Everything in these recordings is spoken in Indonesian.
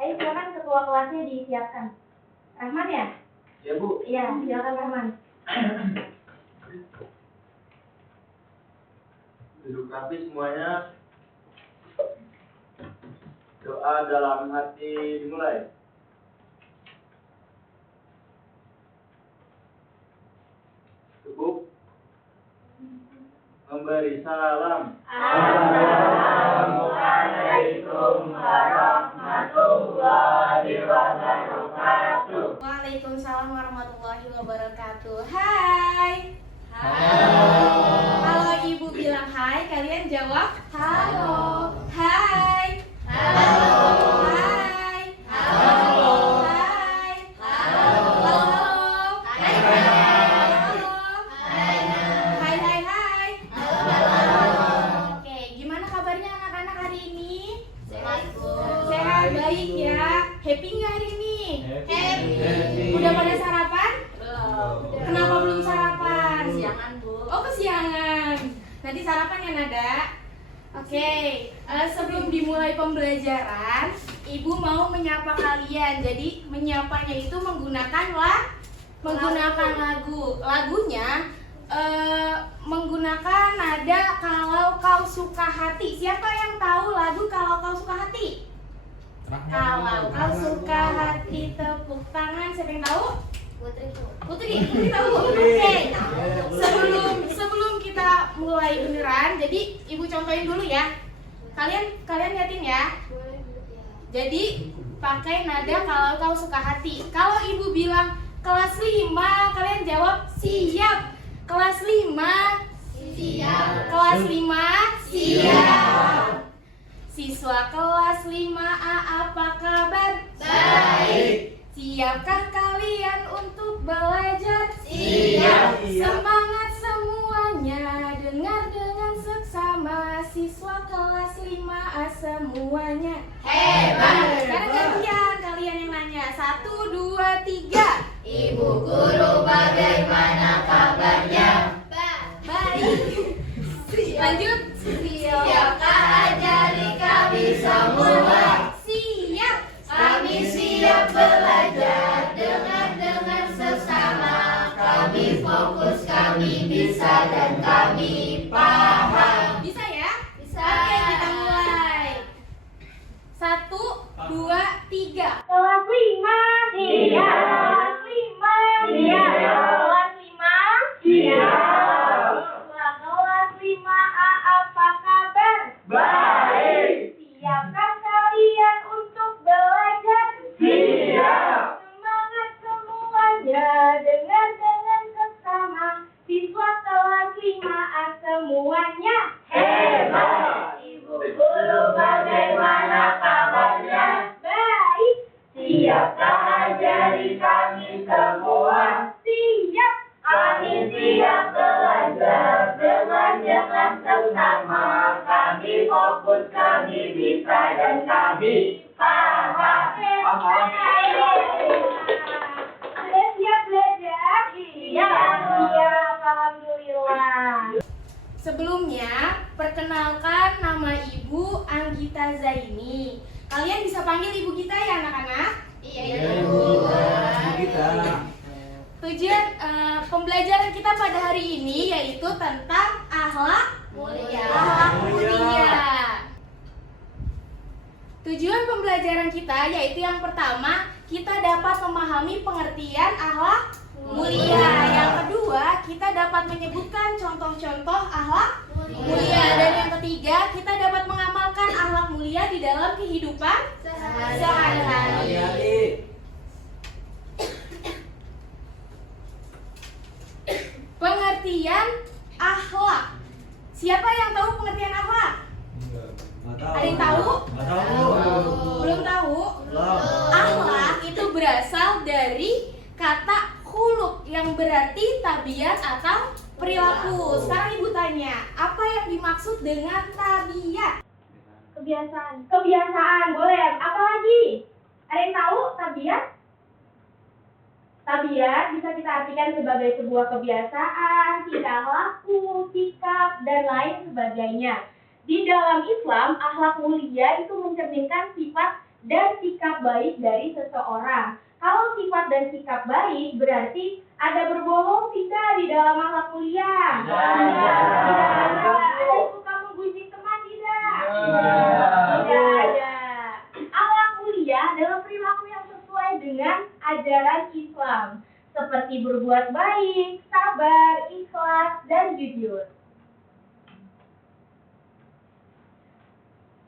Ayo silakan ketua kelasnya disiapkan. Rahman ya? Ya Bu. Iya, silakan Rahman. Duduk rapi semuanya. Doa dalam hati dimulai. Cukup. Memberi salam. Assalamualaikum warahmatullahi wabarakatuh. Waalaikumsalam warahmatullahi wabarakatuh. Hai. Kalau ibu bilang hai, kalian jawab halo. Hai. Halo. Hai. Halo. Hai. Halo. Hai. Halo. Hai. Hai hai hai. Oke, gimana kabarnya anak-anak hari ini? Sehat, Bu. Sehat, baik ya. Happy nggak hari ini? Happy. Udah pada sarapan? Belum. Kenapa belum sarapan? Kesiangan, Bu. Oh, kesiangan. Nanti sarapan ya, Nada? Oke, sebelum dimulai pembelajaran, Ibu mau menyapa kalian. Jadi, menyapanya itu menggunakan lagu. Lagunya menggunakan nada Kalau Kau Suka Hati. Siapa yang tahu lagu Kalau Kau Suka Hati? Kalau kau suka hati, tepuk tangan. Siapa yang tahu? Putri tahu? Oke. Sebelum kita mulai beneran, jadi Ibu contohin dulu ya. Kalian liatin ya. Jadi pakai nada Kalau Kau Suka Hati. Kalau Ibu bilang kelas 5, kalian jawab siap. Kelas 5 siap. Kelas 5 siap. Siswa kelas 5A, apa kabar? Baik. Siapkah kalian untuk belajar? Siap. Semangat semuanya, dengar dengan seksama. Siswa kelas 5A semuanya hebat. Sekarang gantian, kalian yang nanya. 1, 2, 3. Ibu guru bagaimana kabarnya? Baik. Lanjut. Siapkah ajari kami semua? Siap. Kami siap belajar, dengar sesama. Kami fokus, kami bisa dan kami paham. Bisa ya? Bisa. Oke, kita mulai. 1, 2, 3. Kelas 5 siap. Kelas 5 siap. Kelas 5 siap. Siswa kelas 5A, apa kabar? Baik. Siapkah kalian untuk belajar? Siap. Semangat semuanya, dengar dengan seksama. Siswa kelas 5A semuanya Hebat. Ibu guru bagaimana kabarnya? Baik. Siapkah ajari kami semua? Siap. Kami siap belajar, dengan sesama. Kami fokus, kami bisa dan kami paham. Sudah siap belajar? Iya. Siap, alhamdulillah. Sebelumnya, perkenalkan nama Ibu Anggita Zaini. Kalian bisa panggil Ibu kita ya anak-anak? Iya, Ibu. Tujuan pembelajaran kita pada hari ini yaitu tentang akhlak mulia. Akhlak mulia. Tujuan pembelajaran kita yaitu yang pertama, kita dapat memahami pengertian akhlak mulia. Yang kedua, kita dapat menyebutkan contoh-contoh akhlak mulia. Dan yang ketiga, kita dapat mengamalkan akhlak mulia di dalam kehidupan sehari-hari. Pengertian akhlak. Siapa yang tahu pengertian akhlak? Ada yang tahu? Belum tahu? Akhlak itu berasal dari kata khuluq yang berarti tabiat atau perilaku. Sekarang Ibu tanya, apa yang dimaksud dengan tabiat? Kebiasaan, boleh. Apa lagi? Ada yang tahu tabiat? Tabiat bisa kita artikan sebagai sebuah kebiasaan, tingkah laku, sikap, dan lain sebagainya. Di dalam Islam, akhlak mulia itu mencerminkan sifat dan sikap baik dari seseorang. Kalau sifat dan sikap baik berarti ada berbohong tidak di dalam akhlak mulia? Tidak ada. Ada suka menggunjing teman tidak? Tidak ada. Akhlak mulia adalah perilaku yang sesuai dengan ajaran Islam, seperti berbuat baik, sabar, ikhlas, dan jujur.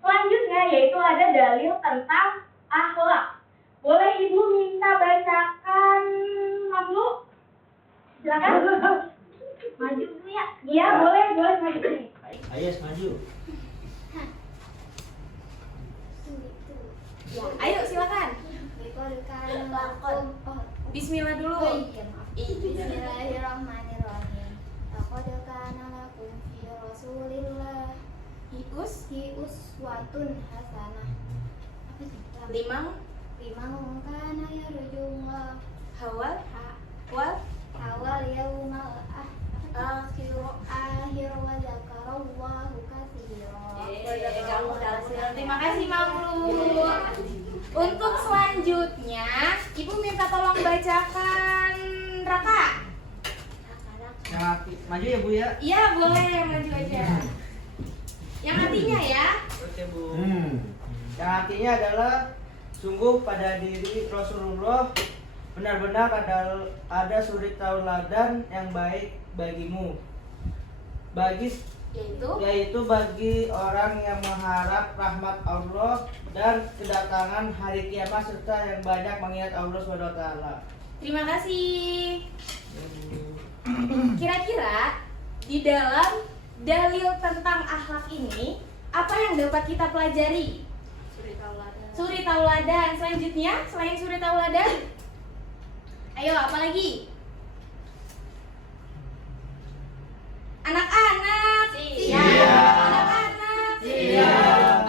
Selanjutnya yaitu ada dalil tentang akhlak. Boleh Ibu minta bacakan Mamlu? Silakan. Maju dulu ya. Iya, boleh maju nih. Ayo maju. Ya, ayo silakan. Bismillah dulu. Bismillahirrahmanirrahim. Laqad kana lakum fi Rasulillah uswatun hasanah. Limang Liman kana yarjullah wal yawmal akhir wa dzakarallahu katsiran. Terima kasih Mamlu. Untuk selanjutnya, Ibu minta tolong bacakan Raka. Maju ya Bu ya. Iya boleh, maju aja. Yang artinya ya. Oke Bu. Yang artinya adalah sungguh pada diri Rasulullah benar-benar ada suri tauladan yang baik bagimu. Yaitu bagi orang yang mengharap rahmat Allah dan kedatangan hari kiamat serta yang banyak mengingat Allah SWT. Terima kasih. Kira-kira di dalam dalil tentang akhlak ini apa yang dapat kita pelajari? Suri tauladan. Selanjutnya, selain suri tauladan, ayo apa lagi? Anak-anak. Anak-anak.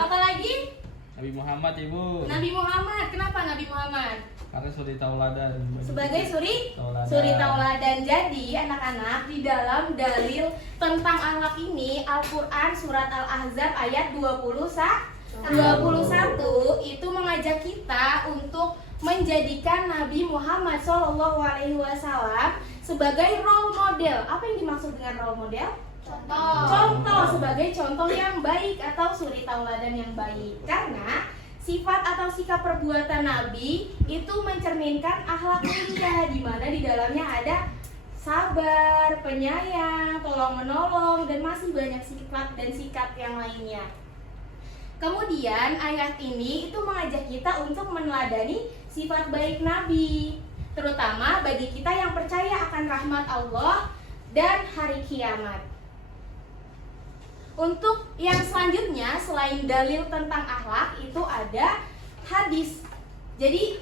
Apa lagi? Nabi Muhammad Ibu. Nabi Muhammad. Kenapa Nabi Muhammad? Karena suri tauladan. Sebagai suri tauladan. Jadi anak-anak, di dalam dalil tentang akhlak ini Al-Qur'an surat Al-Ahzab ayat 21 itu mengajak kita untuk menjadikan Nabi Muhammad SAW sebagai role model. Apa yang dimaksud dengan role model? Contoh sebagai contoh yang baik atau suri tauladan yang baik. Karena sifat atau sikap perbuatan Nabi itu mencerminkan akhlak mulia, di mana di dalamnya ada sabar, penyayang, tolong menolong, dan masih banyak sifat dan sikap yang lainnya. Kemudian ayat ini itu mengajak kita untuk meneladani sifat baik Nabi, terutama bagi kita yang percaya akan rahmat Allah dan hari kiamat. Untuk yang selanjutnya, selain dalil tentang akhlak, itu ada hadis. Jadi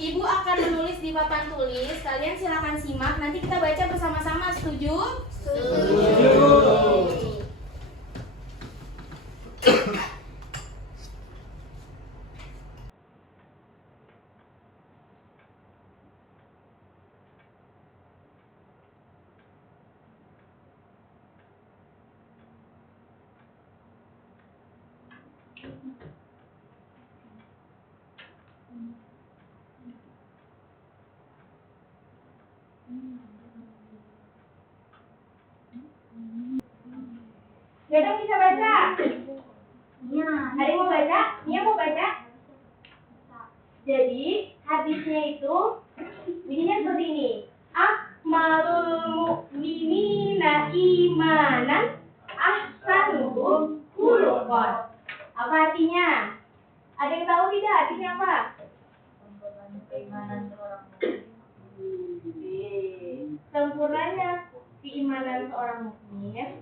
Ibu akan menulis di papan tulis, kalian silakan simak, nanti kita baca bersama-sama. Setuju? Setuju. Gadang bisa baca? Iya. Hari mau baca? Nia mau baca? Jadi hadisnya itu bunyinya seperti ini. Akmalul mu'minina imanan ahsanuhum khuluqan. Apa artinya? Ada yang tahu tidak artinya apa? Keimanan seorang mukmin. Sempurnanya keimanan seorang mukmin.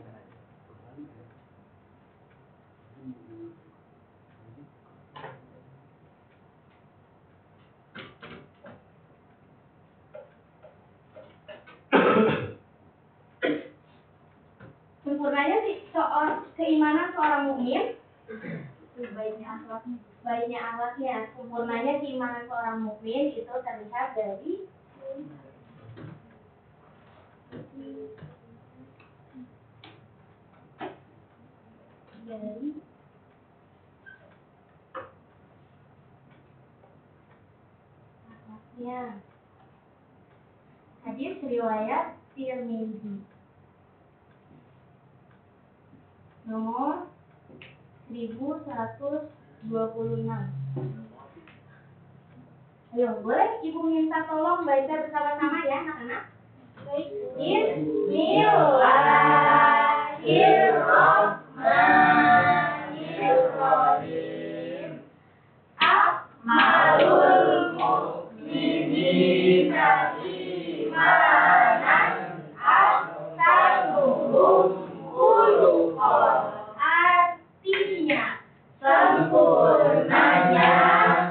Sempurnanya keimanan seorang mukmin itu baiknya akhlaknya. Sempurnanya keimanan seorang mukmin itu terlihat dari Ya. Hadis riwayat Tirmidzi. Nomor 1126. Ayo, boleh Ibu minta tolong baca bersama-sama ya anak-anak? Bismillahirrahmanirrahim. Akmalul mu'minina imanan ahsanuhum khuluqan. Artinya sempurnanya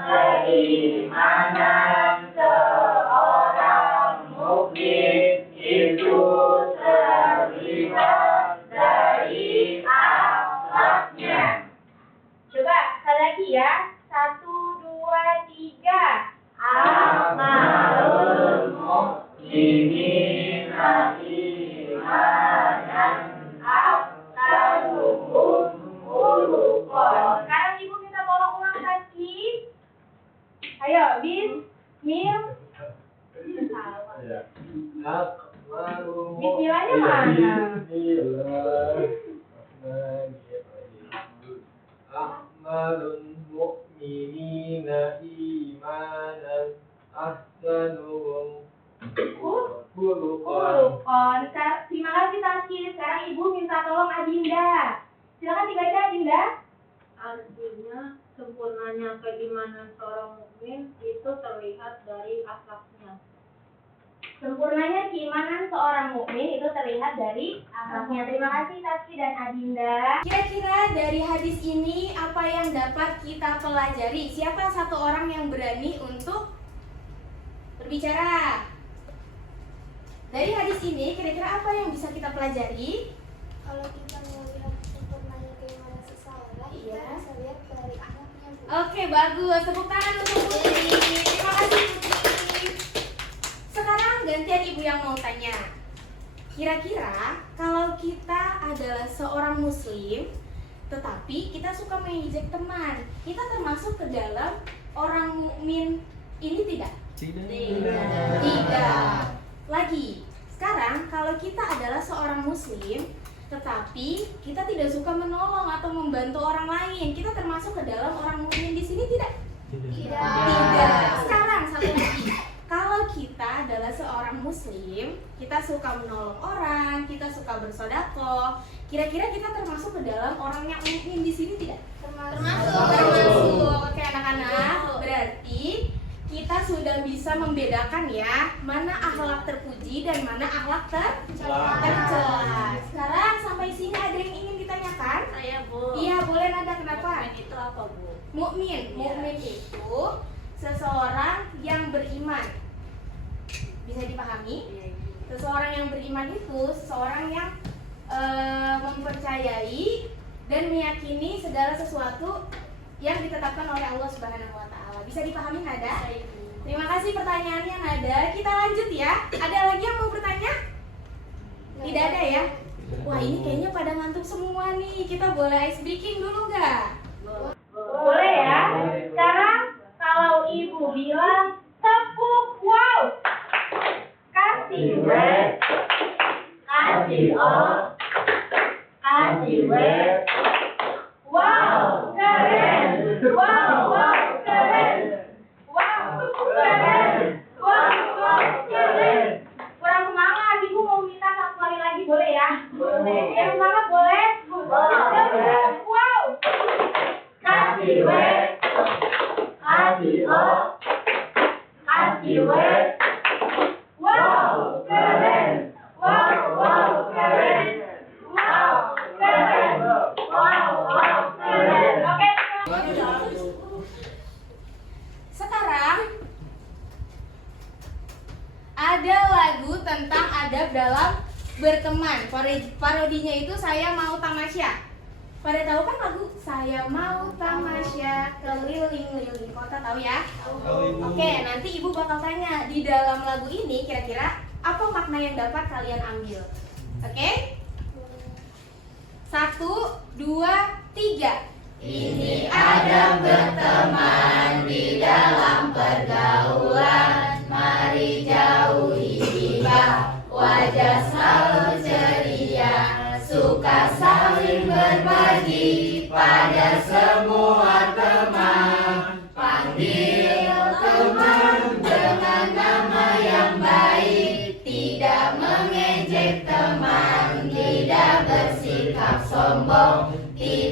keimanan seorang mukmin itu terlihat dari akhlaknya. Coba sekali lagi ya. 1, 2, 3. Akmalul mu'minina imanan ahsanuhum khuluqan. Sekarang Ibu minta tolong ulang lagi. Ayo, Bismillah. Bismillahnya mana? Akmalul mu'minina imanan ahsanuhum khuluqan. Terima kasih Taski. Sekarang Ibu minta tolong Adinda. Silakan dibaca Adinda. Artinya sempurnanya keimanan seorang mukmin itu terlihat dari akhlaknya. Sempurnanya keimanan seorang mukmin itu terlihat dari akhlaknya. Terima kasih Taski dan Adinda. Kira-kira dari hadis ini apa yang dapat kita pelajari? Siapa satu orang yang berani untuk berbicara? Dari hadis ini kira-kira apa yang bisa kita pelajari? Kalau kita mau lihat sempurnanya keimanan seseorang, kita Iya. bisa lihat dari akhlaknya, Bu. Oke, bagus. Tepuk tangan untuk Putri. Terima kasih Putri. Sekarang gantian Ibu yang mau tanya. Kira-kira kalau kita adalah seorang muslim tetapi kita suka mengejek teman, kita termasuk ke dalam orang mukmin ini tidak? Tidak. Lagi. Sekarang kalau kita adalah seorang muslim tetapi kita tidak suka menolong atau membantu orang lain, kita termasuk ke dalam orang mukmin di sini tidak? Tidak. Sekarang satu lagi. Kalau kita adalah seorang muslim, kita suka menolong orang, kita suka bersedekah, kira-kira kita termasuk ke dalam orang yang mukmin di sini tidak? Termasuk. Oke anak-anak, berarti kita sudah bisa membedakan ya mana akhlak terpuji dan mana akhlak tercela. Sekarang sampai sini ada yang ingin ditanyakan? Saya, Bu. Iya, boleh Nada. Kenapa? Itu apa, Bu? Mukmin itu seseorang yang beriman. Bisa dipahami? Seseorang yang beriman itu seseorang yang mempercayai dan meyakini segala sesuatu yang ditetapkan oleh Allah Subhanahu wa taala. Bisa dipahami Nada? Terima kasih pertanyaannya Nada. Kita lanjut ya. Ada lagi yang mau bertanya? Tidak ada ya? Wah, ini kayaknya pada ngantuk semua nih. Kita boleh ice breaking dulu nggak? Boleh ya. Sekarang kalau Ibu bilang tepuk wow. Kasih web. Kasih on. Kasih web. Wow, keren. Wow, keren. Wow, keren. Wow, keren. Kurang semangat, Ibu mau minta satu kali lagi boleh ya? Boleh. Yang semangat boleh? Boleh. Wow. Kasih web. Kasih on. Kasih web. Wow, keren. Wow, keren. Wow, keren. Wow, keren. Oke. Sekarang ada lagu tentang adab dalam berteman. Parodinya itu Saya Mau Tamasya. Pada tahu kan lagu Saya Mau Tamasya keliling-liling kota, tahu ya? Oke, nanti Ibu bakal tanya di dalam lagu ini kira-kira apa makna yang dapat kalian ambil. Oke? 1, 2, 3. Ini adab berteman di dalam pergaulan.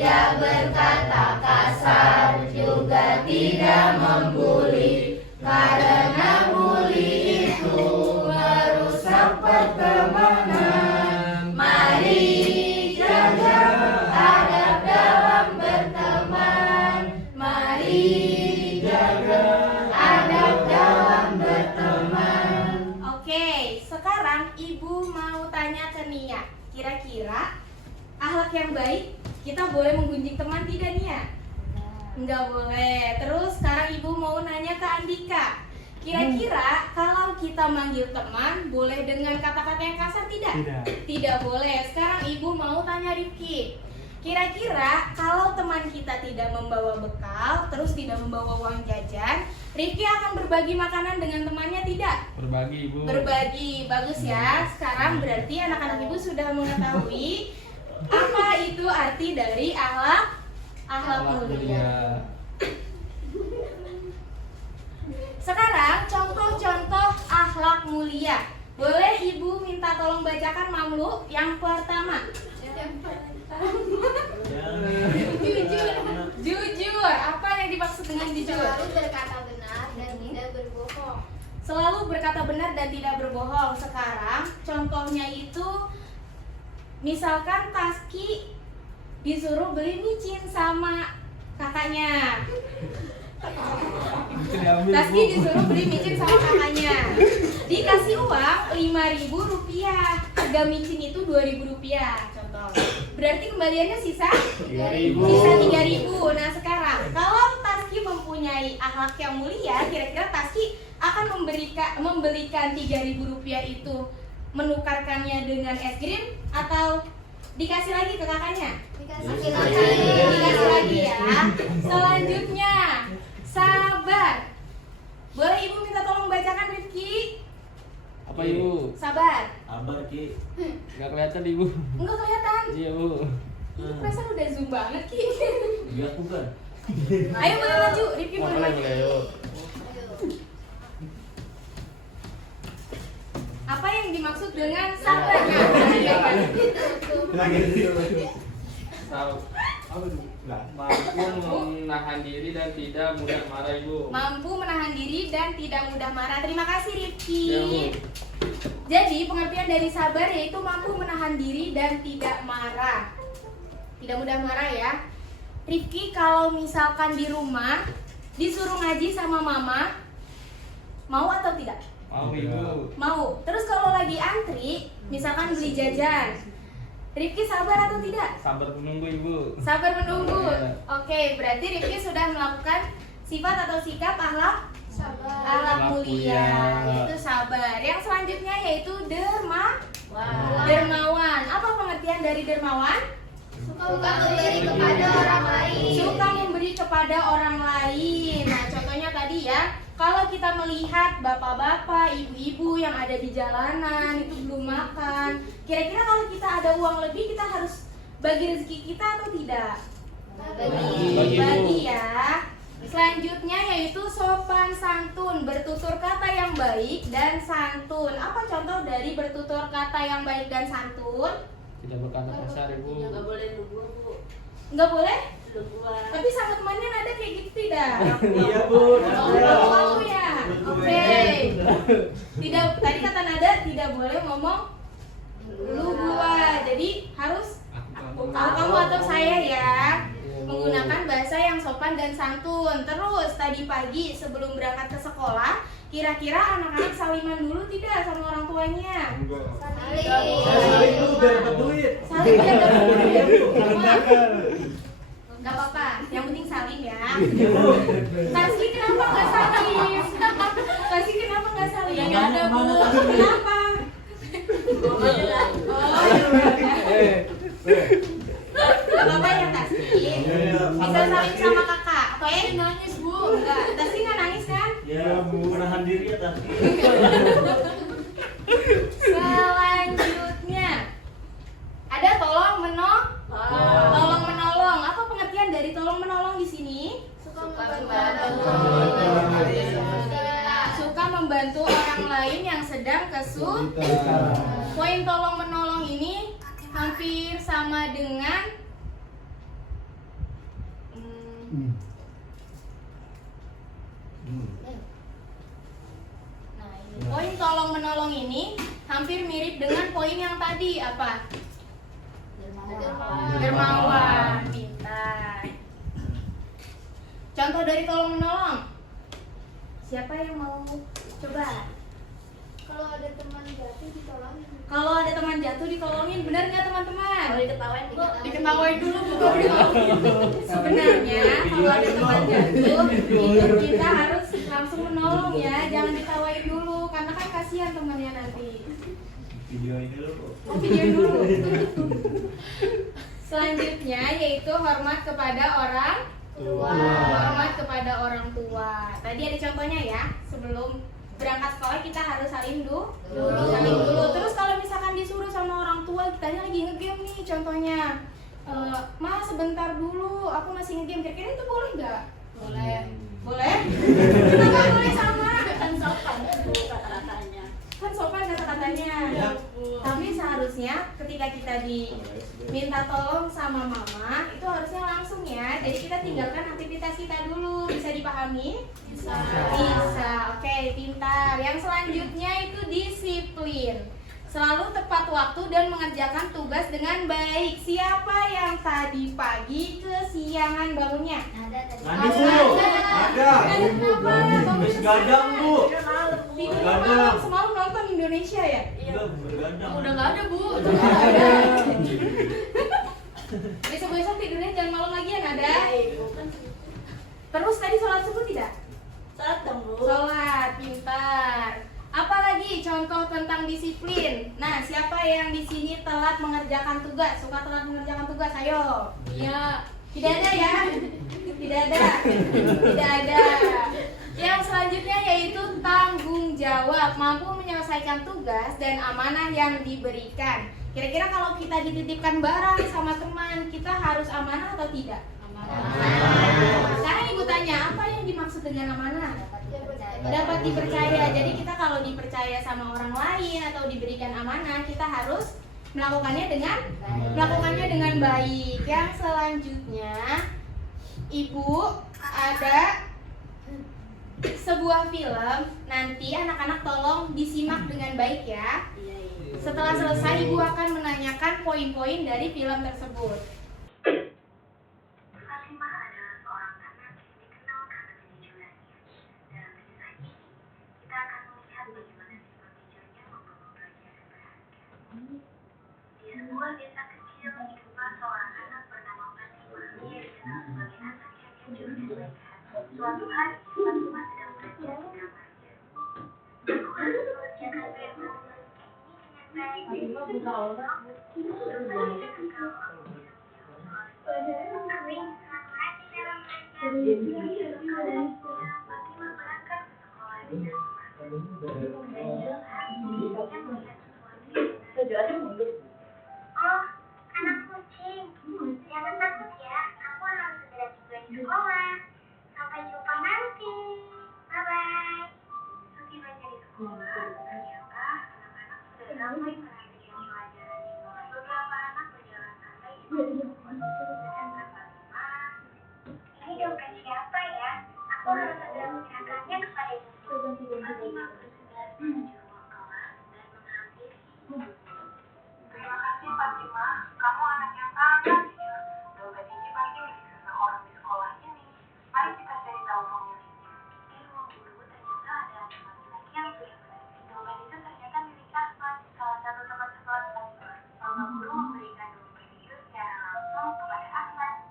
tidak berkata kasar, juga tidak membuli, karena bully itu merusak pertemanan. Mari jaga adab dalam berteman. Mari jaga adab dalam berteman. Oke, sekarang Ibu mau tanya ke Nia. Kira-kira akhlak yang baik kita boleh menggunjing teman tidak, Nia? Enggak boleh. Terus sekarang Ibu mau nanya ke Andika. Kira-kira kalau kita manggil teman boleh dengan kata-kata yang kasar tidak? Tidak boleh. Sekarang Ibu mau tanya Rifki. Kira-kira kalau teman kita tidak membawa bekal, terus tidak membawa uang jajan, Rifki akan berbagi makanan dengan temannya tidak? Berbagi, Ibu. Berbagi. Bagus ya. Sekarang berarti anak-anak Ibu sudah mengetahui apa itu arti dari akhlak mulia. Sekarang contoh-contoh akhlak mulia. Boleh Ibu minta tolong bacakan Mamlu yang pertama. Jujur. Apa yang dimaksud dengan jujur? Selalu berkata benar dan tidak berbohong. Selalu berkata benar dan tidak berbohong. Sekarang contohnya itu misalkan Taski disuruh beli micin sama kakaknya. Taski disuruh beli micin sama kakaknya. Dikasih uang Rp5.000. Harga micin itu Rp2.000 contoh. Berarti kembaliannya sisa 3.000. Sisa 3.000. Nah sekarang kalau Taski mempunyai akhlak yang mulia, kira-kira Taski akan membelikan Rp3.000 itu menukarkannya dengan es krim atau dikasih lagi ke kakaknya? Dikasih Dikasih lagi ya. Selanjutnya sabar. Boleh Ibu minta tolong bacakan Rifki? Apa, Ibu? Sabar. Sabar, Ki. Nggak kelihatan, Ibu. Enggak kelihatan. Iya, Bu. Ih, perasaan udah zoom banget Ki. Iya, bukan. Ayo boleh maju, Rifki boleh Boleh, maju. boleh, yuk. Apa yang dimaksud dengan sabar? Mampu menahan diri dan tidak mudah marah, Ibu. Mampu menahan diri dan tidak mudah marah. Terima kasih Rifki. Ya, Bu. Jadi pengertian dari sabar yaitu mampu menahan diri dan tidak marah. Tidak mudah marah ya. Rifki kalau misalkan di rumah disuruh ngaji sama mama, mau atau tidak? Mau, Ibu. Mau. Terus kalau lagi antri, misalkan beli jajan, Rifki sabar atau tidak? Sabar menunggu, Ibu. Sabar menunggu. Iya. Oke, berarti Rifki sudah melakukan sifat atau sikap akhlak Akhlak mulia, mulia. yaitu sabar. Yang selanjutnya yaitu dermawan. Apa pengertian dari dermawan? Suka memberi kepada orang lain. Suka memberi kepada orang lain. Nah, contohnya tadi ya, kalau kita melihat bapak-bapak, ibu-ibu yang ada di jalanan itu belum makan, kira-kira kalau kita ada uang lebih, kita harus bagi rezeki kita atau tidak? Bagi ya. Selanjutnya yaitu sopan santun, bertutur kata yang baik dan santun. Apa contoh dari bertutur kata yang baik dan santun? Tidak berkata kasar, Ibu. Nggak boleh lugu, Bu. Nggak boleh? Luguan. Tapi sama temannya ada kayak gitu tidak? Iya, Bu. Kamu ya? Oke. Tidak, tadi kata Nada tidak boleh ngomong lu gua. Jadi harus kamu atau saya ya. Menggunakan bahasa yang sopan dan santun. Terus tadi pagi sebelum berangkat ke sekolah, kira-kira anak-anak saliman dulu tidak sama orang tuanya? Saling dulu biar dapat duit. Salim biar dapat duit. Gak apa-apa, yang penting salim ya. Taski kenapa nggak salim? Taski kenapa nggak salim? Nggak ada Bu. Kenapa? Gak apa-apa ya Taski. Bisa salim sama kakak. Oke? Nangis Bu. Enggak. Taski nggak nangis kan? Ya, Bu, menahan diri ya, Taski. Selanjutnya ada tolong menolong. Apa pengertian dari tolong menolong di sini? Suka membantu orang lain yang sedang kesulitan. Poin tolong menolong ini hampir sama dengan Nah, ini poin tolong menolong ini hampir mirip dengan poin yang tadi apa? Dermawan, pintar. Contoh dari tolong menolong. Siapa yang mau coba? Kalau ada teman jatuh ditolongin. Kalau ada teman jatuh ditolongin, benar nggak teman-teman? Kalau diketawain, Diketawain dulu bukan ditolongin. Sebenarnya kalau ada teman jatuh, itu kita harus langsung menolong ya, jangan ditawain dulu karena kan kasihan temannya nanti. Videoin dulu kok. Oh, videoin dulu. Selanjutnya yaitu hormat kepada orang tua. Hormat kepada orang tua. Tadi ada contohnya ya, sebelum berangkat sekolah kita harus saling dulu. Terus kalau misalkan disuruh sama orang tua, kitanya lagi ngegame nih contohnya. Ma sebentar dulu, aku masih ngegame. Kira-kira itu boleh nggak? Boleh. Boleh? Kita nggak boleh sama. kan sopan tuh kata-katanya. Kan sopan kata-katanya. Tapi seharusnya ketika kita diminta tolong sama mama, itu harusnya langsung ya. Jadi kita tinggalkan aktivitas kita dulu. Bisa dipahami? Bisa. Oke, pintar. Yang selanjutnya itu disiplin. Selalu tepat waktu dan mengerjakan tugas dengan baik. Siapa yang tadi pagi kesiangan bangunnya? Nanti Bu. Ada. Habis gadang Bu. Tidur malam, semalam nonton Indonesia ya? Udah bergadang. Udah nggak ada bu. Besok-besok tidurnya jangan malam lagi ya, Nada. Bukan Terus tadi sholat subuh tidak? saat dong bu. Sholat, pintar. Apalagi contoh tentang disiplin. Nah, siapa yang di sini telat mengerjakan tugas? Suka telat mengerjakan tugas? Ayo. Iya. Tidak ada ya? Tidak ada. Tidak ada. Yang selanjutnya yaitu tanggung jawab, mampu menyelesaikan tugas dan amanah yang diberikan. Kira-kira kalau kita dititipkan barang sama teman, kita harus amanah atau tidak? Amanah. Sekarang ibu tanya, apa yang dimaksud dengan amanah? Dapat dipercaya. Jadi kita kalau dipercaya sama orang lain atau diberikan amanah, kita harus melakukannya dengan baik. Yang selanjutnya, ibu ada sebuah film, nanti anak-anak tolong disimak dengan baik ya. Setelah selesai ibu akan menanyakan poin-poin dari film tersebut. Fatimah adalah seorang anak yang dikenal karena kejujurannya. Dalam kisah ini, kita akan melihat bagaimana sifat jujurnya membawa pelajaran berharga. Di sebuah desa kecil, hiduplah seorang anak bernama Fatimah. Ia dikenal sebagai anak yang jujur dan baik hati. Suatu hari, Fatimah sedang belajar di kamarnya. Aku harus mengerjakan PR ini dengan baik. Kalau aku Oh, anak kucing. Jangan takut ya, aku akan segera tiba di sekolah. Sampai jumpa nanti. Bye-bye. Setibanya di sekolah, ternyata anak-anak sudah ramai perhatian pelajaran dimulai. Beberapa anak berjalan santai di bangku kelas. Sedangkan Fatimah, ini dompet siapa ya? Aku harus segera menyerahkannya kepada ibu. Fatimah bergegas menuju ruang kelas dan menghampiri. Terima kasih Fatimah, kamu anak yang sangat jujur. Dompet ini pasti milik seseorang di sekolah ini. Mari kita cari tahu pemiliknya. Di ruang guru ternyata ada anak laki-laki yang sudah berhenti. Dompet itu ternyata milik Ahmad, salah satu teman sekelas Fatimah. Mama guru memberikan dompet itu secara langsung kepada Ahmad.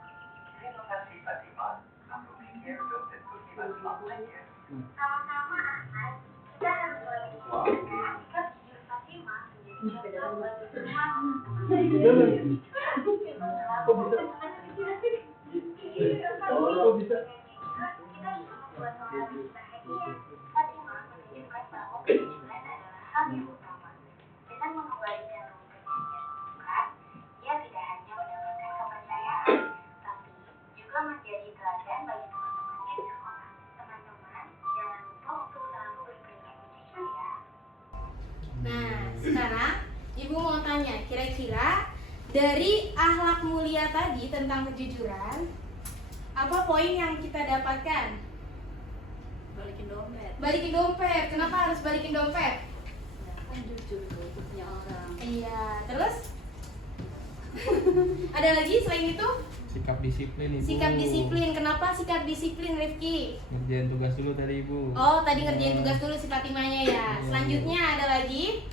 Terima kasih Fatimah. Aku pikir dompetku hilang saja. Sama-sama Ahmad, kita harus saling mengingatkan sikap jujur Fatimah menjadi contoh bagi semua teman-teman. Kok bisa? Kita bisa membuat orang lain bahagia. Fatimah menunjukkan bahwa kejujuran adalah hal yang utama. Dengan mengembalikan dompet yang ia temukan, ia tidak hanya mendapatkan kepercayaan, tapi juga menjadi teladan bagi teman-temannya di sekolah. Teman-teman, jangan lupa untuk selalu berperilaku jujur ya. Nah, sekarang ibu mau tanya, kira-kira dari akhlak mulia tadi tentang kejujuran, apa poin yang kita dapatkan? balikin dompet. Balikin dompet. Kenapa harus balikin dompet? Ya, kan jujur tuh itu punya orang. Iya, terus? Ada lagi selain itu? Sikap disiplin ibu. Sikap disiplin. Kenapa sikap disiplin, Rifki? Ngerjain tugas dulu tadi ibu. Oh, tadi ngerjain tugas dulu si Fatimanya ya. Selanjutnya ada lagi.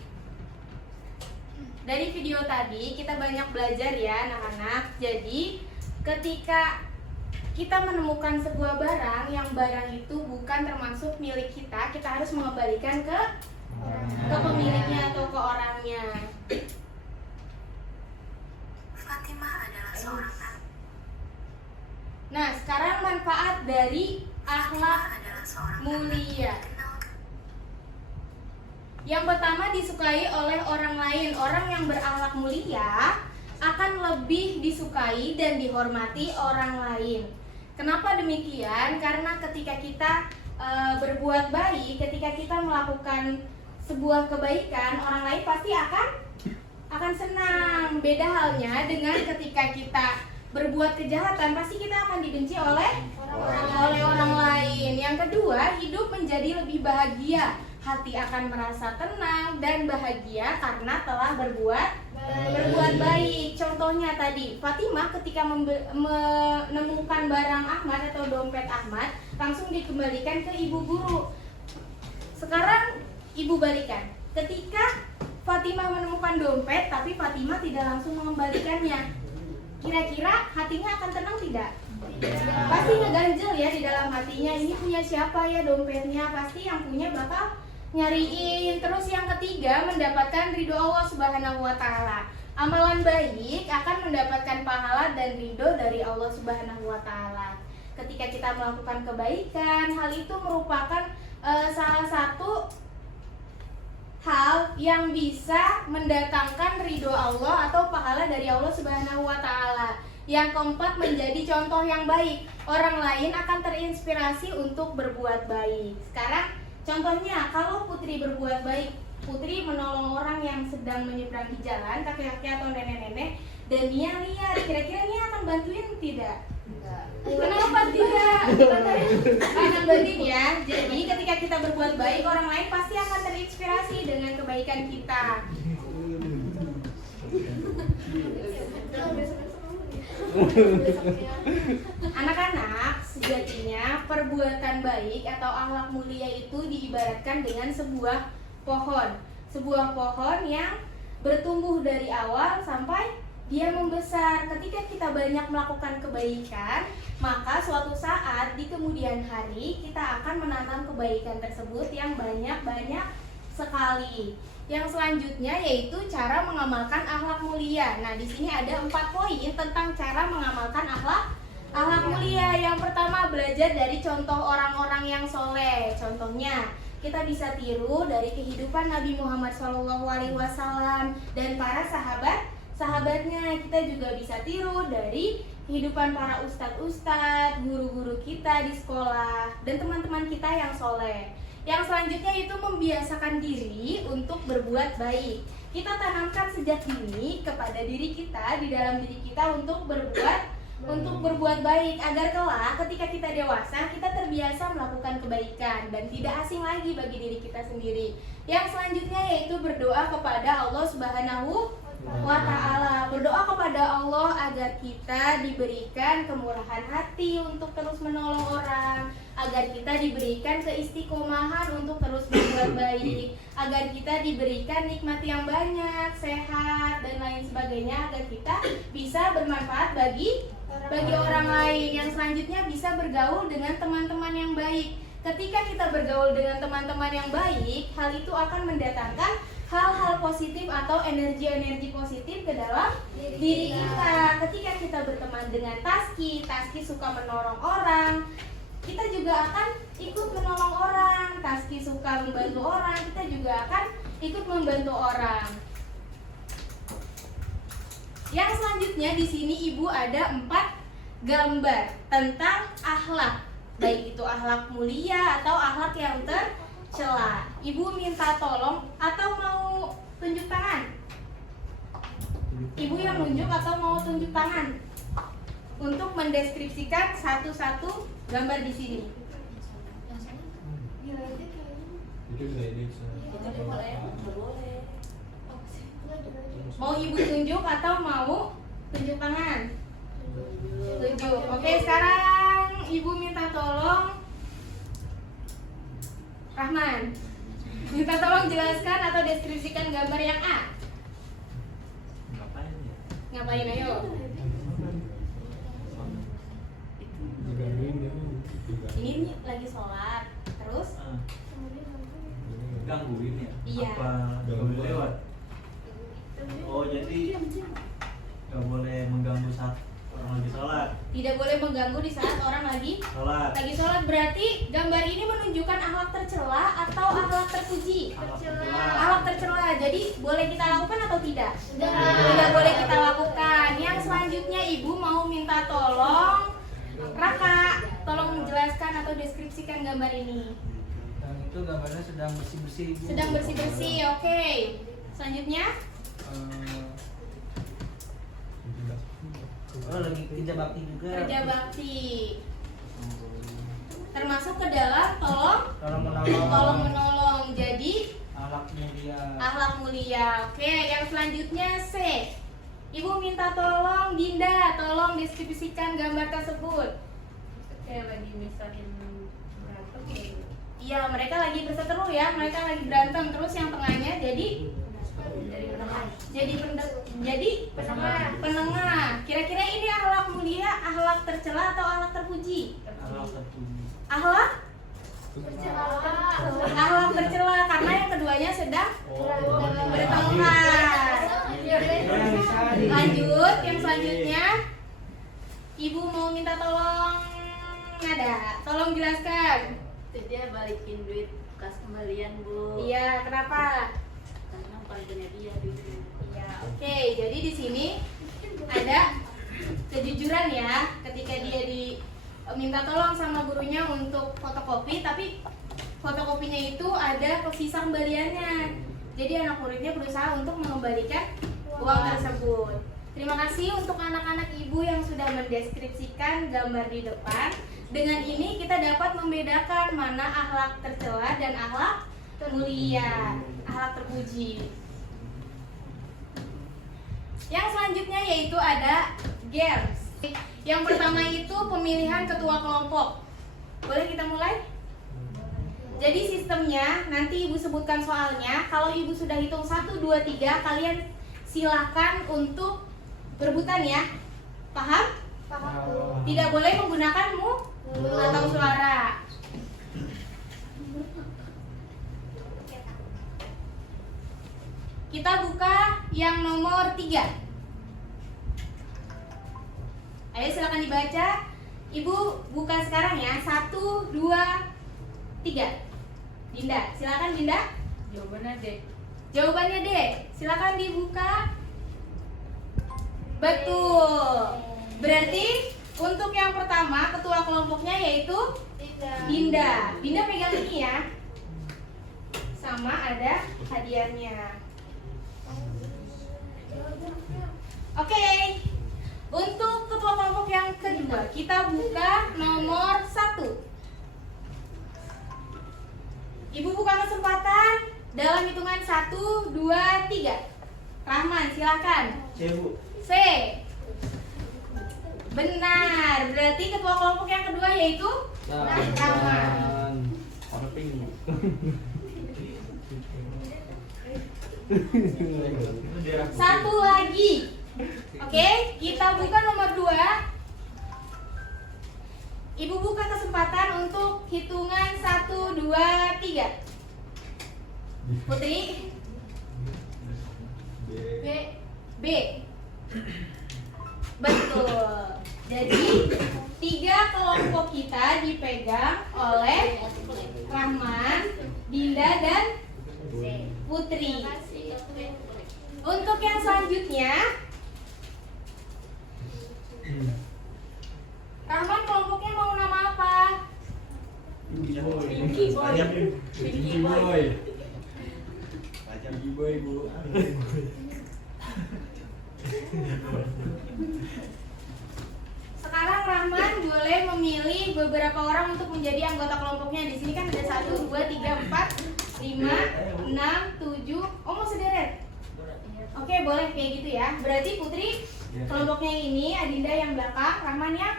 Dari video tadi kita banyak belajar ya anak-anak. Jadi ketika kita menemukan sebuah barang yang barang itu bukan termasuk milik kita, kita harus mengembalikan ke pemiliknya atau ke orangnya. Fatimah adalah seorang anak. Nah, sekarang manfaat dari akhlak Adalah seorang mulia. Yang pertama disukai oleh orang lain. Orang yang berakhlak mulia akan lebih disukai dan dihormati orang lain. Kenapa demikian? Karena ketika kita berbuat baik, ketika kita melakukan sebuah kebaikan, orang lain pasti akan senang. Beda halnya dengan ketika kita berbuat kejahatan, pasti kita akan dibenci oleh orang lain. Yang kedua, hidup menjadi lebih bahagia. Hati akan merasa tenang dan bahagia karena telah berbuat baik. Contohnya tadi, Fatimah ketika menemukan barang Ahmad atau dompet Ahmad, langsung dikembalikan ke ibu guru. Sekarang ibu balikan. Ketika Fatimah menemukan dompet, tapi Fatimah tidak langsung mengembalikannya, kira-kira hatinya akan tenang tidak? Pasti ngeganjel ya di dalam hatinya. Ini punya siapa ya dompetnya? Pasti yang punya bakal nyariin. Terus yang ketiga, mendapatkan ridho Allah Subhanahu wa Ta'ala. Amalan baik akan mendapatkan pahala dan ridho dari Allah Subhanahu wa Ta'ala. Ketika kita melakukan kebaikan, hal itu merupakan salah satu hal yang bisa mendatangkan ridho Allah atau pahala dari Allah Subhanahu wa Ta'ala. Yang keempat, menjadi contoh yang baik. Orang lain akan terinspirasi untuk berbuat baik. Sekarang contohnya, kalau Putri berbuat baik, Putri menolong orang yang sedang menyeberangi jalan, kakek-kakek atau nenek-nenek, dan Nia lihat, kira-kira Nia akan bantuin tidak? Kenapa tidak? Akan bantuin ya. Jadi ketika kita berbuat baik, orang lain pasti akan terinspirasi dengan kebaikan kita. Anak-anak, sejatinya perbuatan baik atau akhlak mulia itu diibaratkan dengan sebuah pohon. Sebuah pohon yang bertumbuh dari awal sampai dia membesar. Ketika kita banyak melakukan kebaikan, maka suatu saat di kemudian hari kita akan menanam kebaikan tersebut yang banyak-banyak sekali. Yang selanjutnya yaitu cara mengamalkan akhlak mulia. Nah, di sini ada 4 poin tentang cara mengamalkan akhlak mulia. Yang pertama, belajar dari contoh orang-orang yang soleh. Contohnya, kita bisa tiru dari kehidupan Nabi Muhammad SAW dan para sahabatnya. Kita juga bisa tiru dari kehidupan para ustadz-ustadz, guru-guru kita di sekolah, dan teman-teman kita yang soleh. Yang selanjutnya itu membiasakan diri untuk berbuat baik. Kita tanamkan sejak dini kepada diri kita, di dalam diri kita untuk berbuat baik, agar kelak ketika kita dewasa kita terbiasa melakukan kebaikan dan tidak asing lagi bagi diri kita sendiri. Yang selanjutnya yaitu berdoa kepada Allah Subhanahu wa Ta'ala. Berdoa kepada Allah agar kita diberikan kemurahan hati untuk terus menolong orang, agar kita diberikan keistiqomahan untuk terus berbuat baik, agar kita diberikan nikmat yang banyak, sehat dan lain sebagainya, agar kita bisa bermanfaat bagi orang lain. Yang selanjutnya bisa bergaul dengan teman-teman yang baik. Ketika kita bergaul dengan teman-teman yang baik, hal itu akan mendatangkan hal-hal positif atau energi-energi positif ke dalam diri kita. Ketika kita berteman dengan Taski suka menolong orang, kita juga akan ikut menolong orang. Taski suka membantu orang, kita juga akan ikut membantu orang. Yang selanjutnya di sini Ibu ada 4 gambar tentang akhlak, baik itu akhlak mulia atau akhlak yang tercela. Ibu minta tolong atau mau tunjuk tangan? Ibu yang nunjuk atau mau tunjuk tangan untuk mendeskripsikan satu-satu gambar di sini? Itu geledek. Itu boleh, nggak boleh. Mau ibu tunjuk atau mau tunjuk tangan? Tunjuk. Oke, sekarang ibu minta tolong Rahman. Minta tolong jelaskan atau deskripsikan gambar yang A. Ngapain ya? Ngapain ayo? Digangguin dia. Ini lagi sholat. Terus? Ah, gangguin ya? Iya. Apa nggak boleh lewat? Oh jadi nggak boleh mengganggu saat orang lagi sholat. Tidak boleh mengganggu di saat orang lagi Sholat. sholat. Berarti gambar ini menunjukkan akhlak tercela atau akhlak terpuji? Akhlak tercela. Jadi boleh kita lakukan atau tidak? Tidak boleh kita lakukan. Yang selanjutnya ibu mau minta tolong Raka, tolong menjelaskan atau deskripsikan gambar ini. Dan itu gambarnya sedang bersih-bersih Ibu. Sedang bersih-bersih. Oke. Selanjutnya Oh, lagi kerja bakti juga. kerja bakti. Termasuk ke dalam tolong menolong. Jadi Akhlak mulia. akhlak mulia. Oke, yang selanjutnya C. Ibu minta tolong Dinda, tolong deskripsikan gambar tersebut. Kayak lagi misahin berantem ya. Iya, mereka lagi berseteru ya, mereka lagi berantem. Terus yang tengahnya jadi penengah. Kira-kira ini akhlak mulia, akhlak tercela atau akhlak terpuji? Akhlak terpuji. Akhlak tercela karena yang keduanya sedang bertengkar. Lanjut, yang selanjutnya ibu mau minta tolong Nada, tolong jelaskan. Itu dia balikin duit bekas kembalian, Bu. Iya, kenapa? Karena bukan punya dia duitnya. Iya, oke. Jadi di sini ada kejujuran ya, ketika dia minta tolong sama gurunya untuk fotokopi, tapi fotokopinya itu ada sisa kembaliannya. Jadi anak muridnya berusaha untuk mengembalikan uang tersebut. Terima kasih untuk anak-anak ibu yang sudah mendeskripsikan gambar di depan. Dengan ini kita dapat membedakan mana akhlak tercela dan akhlak mulia, akhlak terpuji. Yang selanjutnya yaitu ada games. Yang pertama itu pemilihan ketua kelompok. Boleh kita mulai? Jadi sistemnya nanti ibu sebutkan soalnya. Kalau ibu sudah hitung 1, 2, 3, kalian silakan untuk berebutan ya. Paham? Tidak boleh menggunakan atau suara. Kita buka yang nomor 3. Ayo silakan dibaca. Ibu buka sekarang ya. 1, 2, 3. Dinda, silakan Dinda. Jawabannya D. Jawabannya D. Silakan dibuka. Betul. Berarti untuk yang pertama ketua kelompoknya yaitu Dinda. Dinda pegang ini ya. Sama ada hadiahnya. Oke. Untuk ketua kelompok yang kedua, kita buka nomor 1. Ibu buka kesempatan dalam hitungan 1, 2, 3. Rahman, silakan. C, Bu. C. Benar. Berarti ketua kelompok yang kedua yaitu Rahman. Warna pink. Satu lagi. Oke, kita buka nomor 2. Ibu buka kesempatan untuk hitungan 1, 2, 3. Putri. B. Betul. Jadi 3 kelompok kita dipegang oleh Rahman, Dinda, dan Putri. Untuk yang selanjutnya, Rahman kelompoknya mau nama apa? Pinky Boy. Pinky Boy. Pinky Boy. Pinky Boy, Bu. Sekarang Rahman boleh memilih beberapa orang untuk menjadi anggota kelompoknya. Di sini kan ada 1, 2, 3, 4, 5, 6, 7. Oh, mau sederet? Oke, boleh kayak gitu ya. Berarti Putri kelompoknya yang ini, Adinda yang belakang, Rahman yang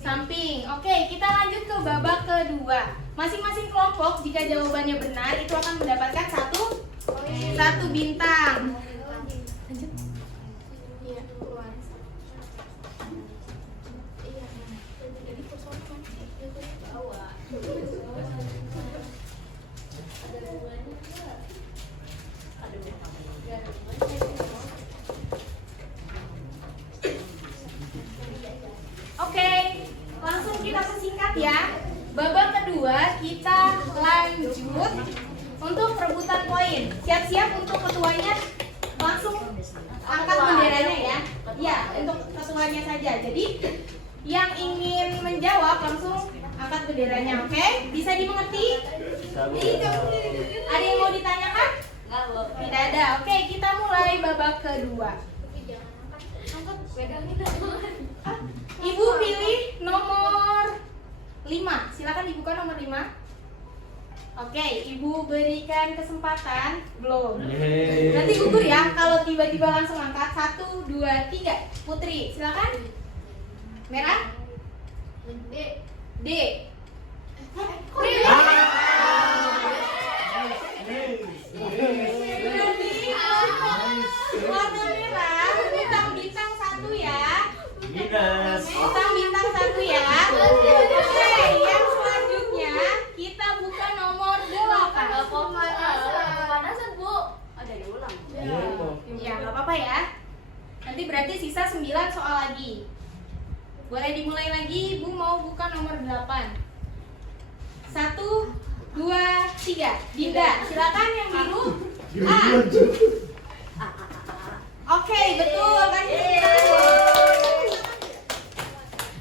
samping. Oke, kita lanjut ke babak kedua. Masing-masing kelompok jika jawabannya benar itu akan mendapatkan satu bintang. Lanjut. Iya, keluar. Iya. Jadi personal nanti bawa. Oke, langsung kita sesingkat ya. Babak kedua kita lanjut untuk perebutan poin. Siap-siap untuk ketuanya, langsung angkat benderanya ya. Ya, untuk ketuanya saja. Jadi yang ingin menjawab langsung angkat benderanya, oke? Bisa dimengerti? Ada yang mau ditanyakan? Tidak ada. Oke, kita mulai babak kedua. Ibu pilih nomor 5. Silakan dibuka nomor 5. Oke, Ibu berikan kesempatan. Belum. Nanti gugur ya kalau tiba-tiba langsung angkat. 1, 2, 3. Putri, silakan. Merah? D. Warna merah, bintang 1 ya. Bintang 1 ya. Oke, yang selanjutnya kita buka nomor 8. Panasan, Bu. Ada diulang. Ya, nggak apa-apa ya. Nanti berarti sisa 9 soal lagi. Boleh dimulai lagi, Ibu mau buka nomor 8. 1, 2, 3. Dinda, silakan yang biru. A. Oke, betul. Kasih tepuk.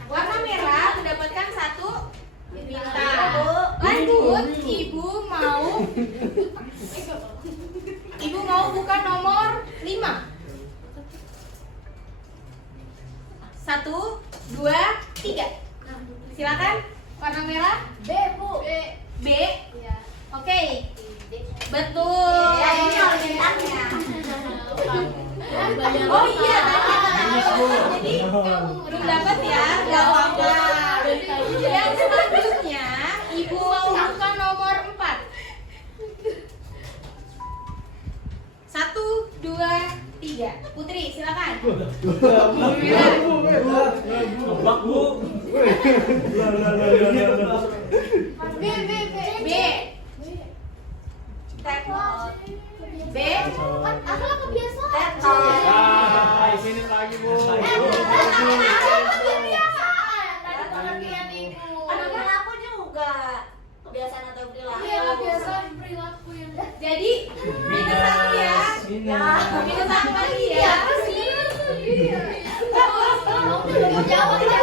Warna merah mendapatkan 1 bintang. Lanjut, Ibu mau buka nomor 5. 1, 2, 3. Silakan. Warna merah. B, Bu. B. Iya. Oke. Betul. Oh iya, jadi belum dapat ya. Gak apa-apa. Yang selanjutnya, Ibu mau buka nomor 4. 1, 2, 3. Putri, silakan. Tebak, Bu. B. B. B. Aku lah kebiasaan. Ini lagi, Bu. Anak-anak aku juga kebiasaan atau perilaku. Iya, kebiasaan perilaku yang Jadi minus 1 ya. Minus 1 lagi ya. Udah jawab ya.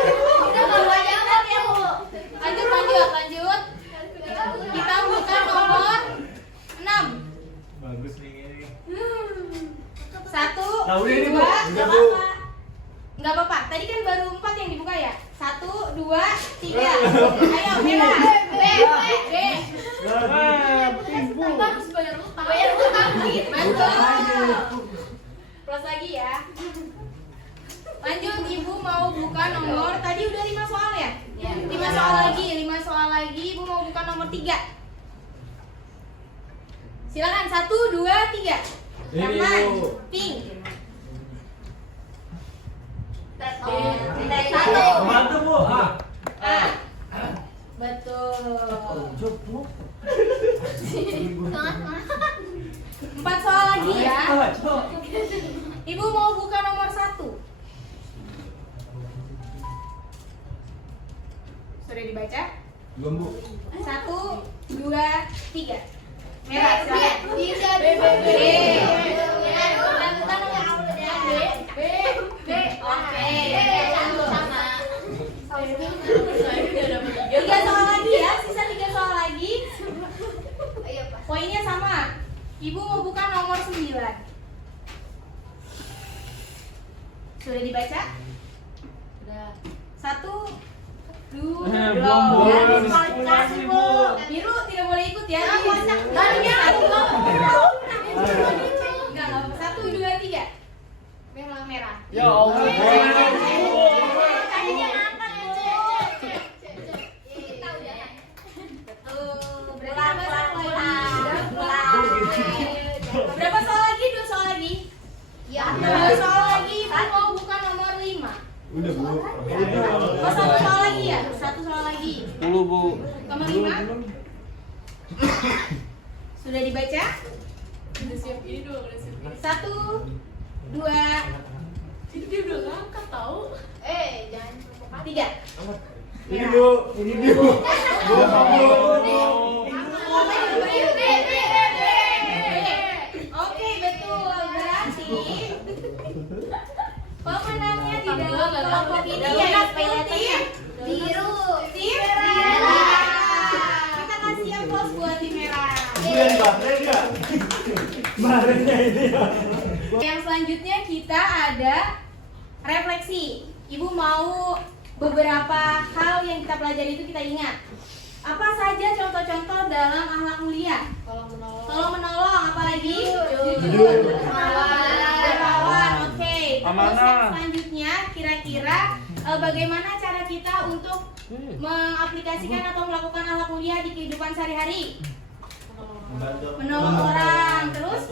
Lanjut. Kita buka nomor 6. Bagus nih ini. 1, Nah, udah ini, Bu. 2, Udah, Bu. nggak apa-apa. Tadi kan baru 4 yang dibuka ya. 1, 2, 3. Ayo merah. B. Kita harus bayar utang. Betul. Plus lagi ya. Lanjut, Ibu mau buka nomor. Tadi udah 5 soal ya? 5 soal lagi. Ibu mau buka nomor 3. Silakan. 1, 2, 3. Rahman, pink. Bantu, Bu. A. Betul. 4 soal lagi ya. Ibu mau buka nomor 1. Sudah dibaca? Belum, Bu. 1, 2, 3. Merah, silakan. B. Oke. 3 soal lagi ya, sisa 3 soal lagi. Poinnya sama. Ibu mau buka nomor 9. Sudah dibaca? Udah. 1, 2, Belum, Bu. Biru tidak boleh ikut ya. Garunya Ya Allah. Berapa soal lagi? 2 soal lagi? Ya. 2 soal lagi, Ibu mau buka nomor 5. Udah, Bu. Oh, 1 soal lagi ya? 1 soal lagi. 10 Bu. Nomor 5. Sudah dibaca? Udah siap ini dong, udah siap. 1, 2, Ini dia udah ngangkat tahu. Jangan provokatif. 3. Ini, Bu. Ini, Bu. Bu, kamu. Oke, betul. Berarti pemenangnya di dalam kelompok ini yaitu tim biru. Tim merah. Kita kasih aplaus buat tim merah. Bukan baterai enggak? Baterainya ini ya. Yang selanjutnya kita ada refleksi. Ibu mau beberapa hal yang kita pelajari itu kita ingat. Apa saja contoh-contoh dalam akhlak mulia? Tolong menolong, apalagi? Jujur, dermawan, oke. Terus yang selanjutnya kira-kira bagaimana cara kita untuk mengaplikasikan atau melakukan akhlak mulia di kehidupan sehari-hari? Menolong orang, terus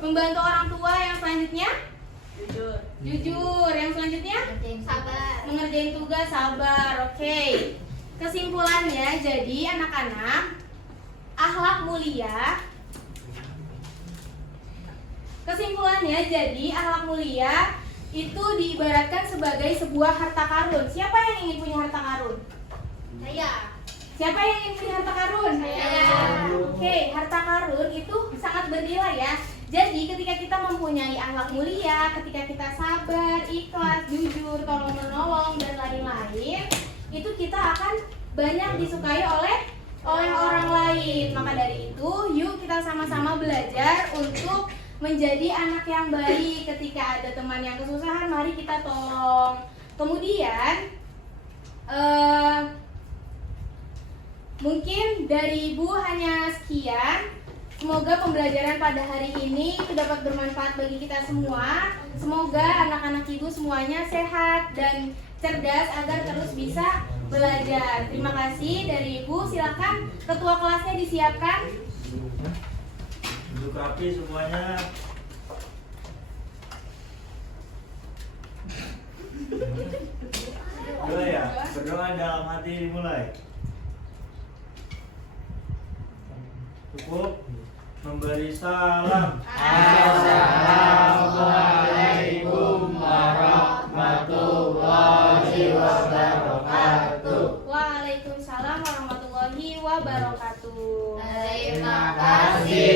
membantu orang tua. Yang selanjutnya jujur. Yang selanjutnya Sabar. mengerjain tugas, sabar. Oke. Kesimpulannya, jadi anak-anak, akhlak mulia. Kesimpulannya, jadi akhlak mulia itu diibaratkan sebagai sebuah harta karun. Siapa yang ingin punya harta karun? Saya. Siapa yang ingin punya harta karun? Saya. Oke, harta karun itu sangat bernilai ya. Jadi ketika kita mempunyai akhlak mulia, ketika kita sabar, ikhlas, jujur, tolong menolong dan lain-lain, itu kita akan banyak disukai oleh orang lain. Maka dari itu, yuk kita sama-sama belajar untuk menjadi anak yang baik. Ketika ada teman yang kesusahan, mari kita tolong. Kemudian mungkin dari Ibu hanya sekian. Semoga pembelajaran pada hari ini itu dapat bermanfaat bagi kita semua. Semoga anak-anak Ibu semuanya sehat dan cerdas agar terus bisa belajar. Terima kasih dari Ibu. Silakan ketua kelasnya disiapkan. Duduk rapi semuanya. Doa ya, berdoa dalam hati dimulai. Cukup memberi salam. Assalamualaikum warahmatullahi wabarakatuh. Waalaikumsalam warahmatullahi wabarakatuh. Terima kasih